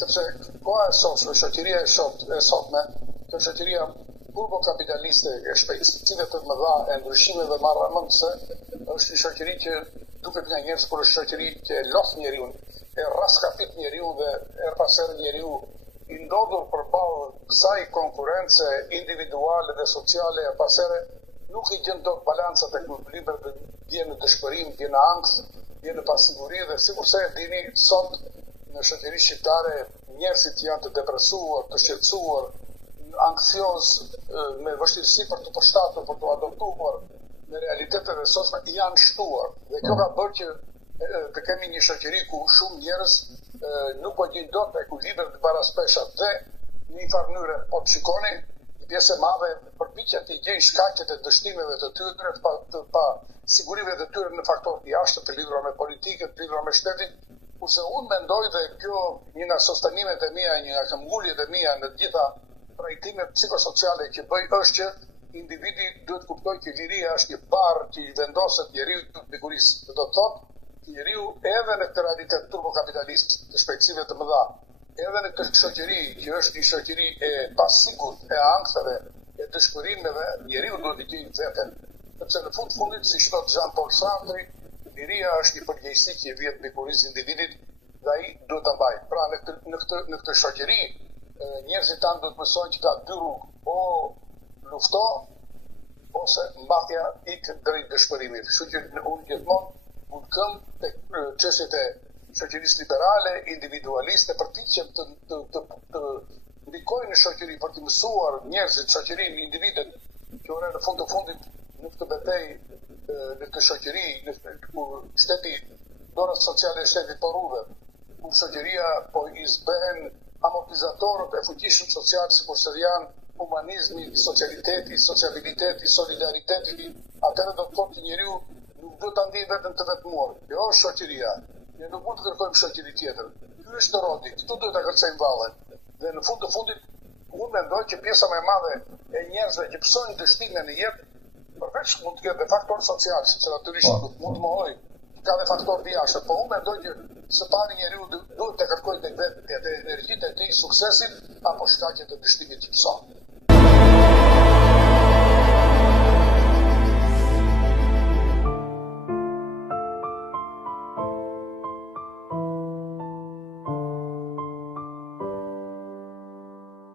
sepse koha e sotshme, shoqëria e sotme, kjo shoqëria turbokapitaliste e shpejtësive të mëdha e ndryshimeve marramëndse, është një shoqëri që duket nga njerëz por është shoqëri që e lof njeriu, e raskapit njeriu dhe her pas here njeriu i ndodhur përballë kësaj konkurrence individuale dhe sociale e pas here nuk i gjen dot balancat e ekuilibrit dhe vjen në dëshpërim, vjen në ankth, vjen në pasiguri dhe sigurisht e dini sot në shoqërinë shqiptare njerëzit janë të depresuar, të shqetësuar, anksioz, me vështirësi për të përshtatur, për të adoptuar në realitetet e sotshme janë shtuar. Dhe kjo ka bërë që të kemi një shoqëri ku shumë njerëz nuk po gjejnë dot ekuilibrin të paraspeshat dhe në një farë mënyrë po të shikoni pjesë e madhe përpiqet të gjejnë shkaqet e dështimeve të tyre pa sigurive të tyre në faktorë të jashtëm të lidhura me politikën, të lidhura me shtetin, kurse unë mendoj dhe kjo një nga sostenimet e mia, një nga këmbguljet e mia në të gjitha trajtimet psikosociale që bëj është që individi duhet kuptojë që liria është një barë që i vendoset njeriu të bikurisë. Do të thotë njeriu edhe në këtë realitet turbokapitalist të shpejtësive të mëdha, edhe në këtë shoqëri që është një shoqëri e pasigurt, e ankthave, e dëshpërimeve, njeriu duhet të gjejë veten. Sepse në fundit, siç thot Jean-Paul Sartre, liria është një përgjegjësi që vjen mbi kurizën e individit dhe ai duhet ta mbajë. Pra në këtë shoqëri njerëzit tanë duhet të mësojnë që ka dy rrugë, o lufto ose mbathja ik drejt dëshpërimit. Kështu që unë gjithmonë unë këm tek çështjet e shoqërisë liberale, individualiste, përpiqem të ndikoj në shoqëri për të mësuar njerëzit, shoqërinë, individët, që ore në fund të fundit në këtë betejë, në këtë shoqëri, kur shteti, dorët sociale e shtetit po rrudhen, kur shoqëria po i zbehen amortizatorët e fuqishëm social, sikurse janë humanizmi, socialiteti, sociabiliteti, solidariteti, atëherë do të thotë që njeriu nuk do ta ndjejë veten të vetmuar. Jo është shoqëria. Ne nuk mund të kërkojmë shoqëri tjetër. Ky është rroti, këtu duhet ta kërcejmë vallën. Dhe në fund të fundit, unë mendoj që pjesa më e madhe e njerëzve që psojnë dështime në jetë, përveç mund të ketë faktor social, sepse natyrisht nuk mund të mohoj, ka dhe faktor të jashtëm, po unë mendoj që së pari njeriu duhet të kërkojë tek vetë energjitë e tij, suksesin apo shkaqet e dështimit që pson.